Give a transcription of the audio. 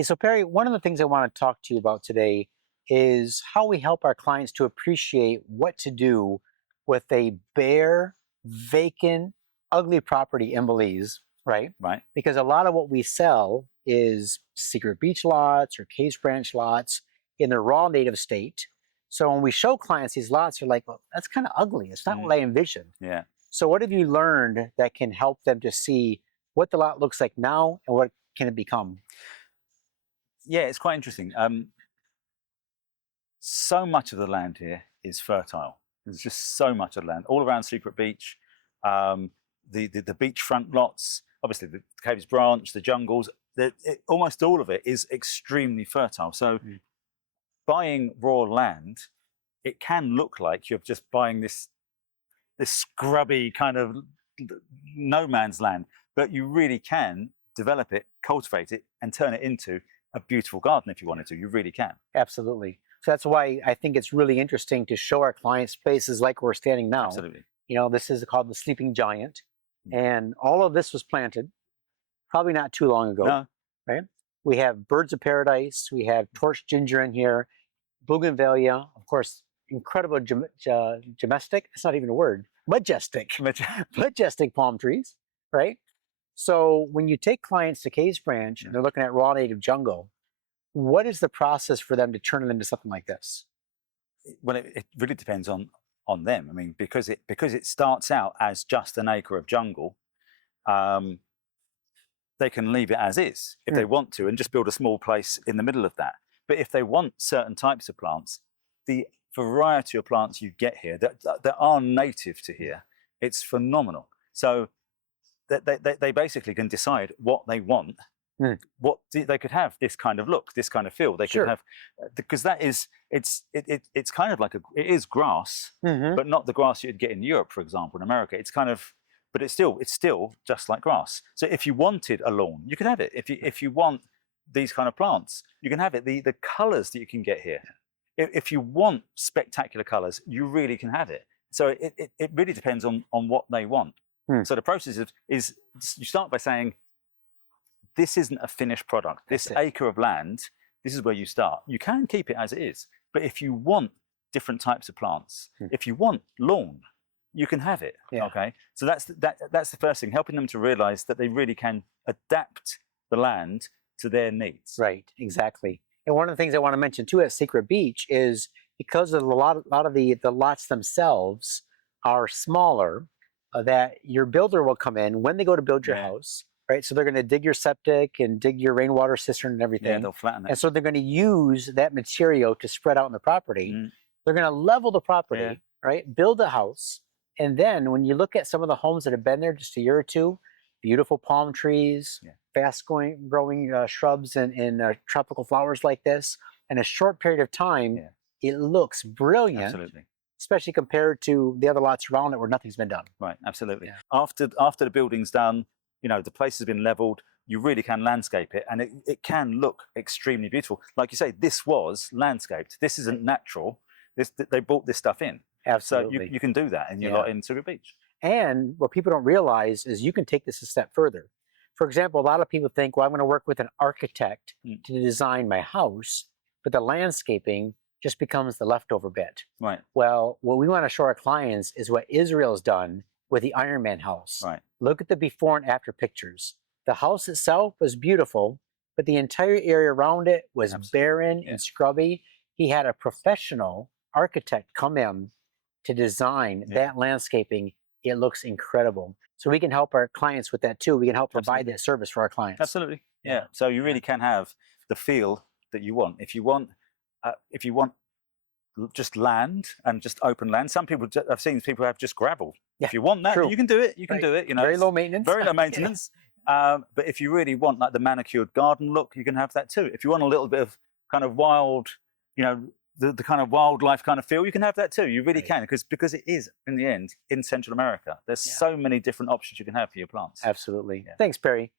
Hey, so Perry, one of the things I want to talk to you about today is how we help our clients to appreciate what to do with a bare, vacant, ugly property in Belize, right? Right. Because a lot of what we sell is secret beach lots or case branch lots in their raw native state. So when we show clients these lots, they're like, well, that's kind of ugly. It's not what I envisioned. Yeah. So what have you learned that can help them to see what the lot looks like now and what can it become? Yeah, it's quite interesting. So much of the land here is fertile. There's just so much of the land all around Secret Beach. The beachfront lots, obviously the Caves Branch, the jungles. Almost all of it is extremely fertile. So buying raw land, it can look like you're just buying this scrubby kind of no man's land, but you really can develop it, cultivate it, and turn it into a beautiful garden if you wanted to. You really can. Absolutely. So that's why I think it's really interesting to show our clients places like we're standing now. Absolutely. You know, this is called the Sleeping Giant, and all of this was planted probably not too long ago. No. Right? We have birds of paradise. We have torch ginger in here, bougainvillea, of course, incredible majestic. It's not even a word. Majestic palm trees, right? So when you take clients to Case Branch and they're looking at raw native jungle, what is the process for them to turn it into something like this? Well, it really depends on them. I mean, because it starts out as just an acre of jungle, they can leave it as is if they want to and just build a small place in the middle of that. But if they want certain types of plants, the variety of plants you get here that are native to here, it's phenomenal. So they basically can decide what they want. What they could have this kind of look, this kind of feel. They could have, because that is it's kind of like it is grass, but not the grass you'd get in Europe, for example, in America. It's kind of, but it's still just like grass. So if you wanted a lawn, you could have it. If you want these kind of plants, you can have it. The colors that you can get here. If you want spectacular colors, you really can have it. So it really depends on what they want. So the process is you start by saying, this isn't a finished product. This acre of land, this is where you start. You can keep it as it is, but if you want different types of plants, if you want lawn, you can have it. Okay, so that's the first thing, helping them to realize that they really can adapt the land to their needs. Right, exactly. And one of the things I want to mention too at Secret Beach is because of a lot of the lots themselves are smaller, that your builder will come in when they go to build your house, right? So they're going to dig your septic and dig your rainwater cistern and everything. Yeah, they'll flatten it. And so they're going to use that material to spread out in the property. They're going to level the property, right? Build a house. And then when you look at some of the homes that have been there just a year or two, beautiful palm trees, fast growing shrubs and tropical flowers like this, in a short period of time, it looks brilliant. Absolutely. Especially compared to the other lots around it where nothing's been done. Right, absolutely. After the building's done, you know, the place has been leveled, you really can landscape it, and it can look extremely beautiful. Like you say, this was landscaped. This isn't natural. They brought this stuff in. Absolutely. So you can do that in your lot in Secret Beach. And what people don't realize is you can take this a step further. For example, a lot of people think, well, I'm going to work with an architect to design my house, but the landscaping just becomes the leftover bit. Right. Well, what we want to show our clients is what Israel's done with the Iron Man house. Right. Look at the before and after pictures. The house itself was beautiful, but the entire area around it was barren and scrubby. He had a professional architect come in to design that landscaping. It looks incredible. So we can help our clients with that too. We can help provide that service for our clients. Absolutely. Yeah. So you really can have the feel that you want. If you want just land and just open land, some people, I've seen people have just gravel. If you want that, you can do it. You can do it. You know, very low maintenance. Very low maintenance. But if you really want like the manicured garden look, you can have that too. If you want a little bit of kind of wild, you know, the kind of wildlife kind of feel, you can have that too. You really can, because it is in the end in Central America. There's so many different options you can have for your plants. Absolutely. Thanks, Perry.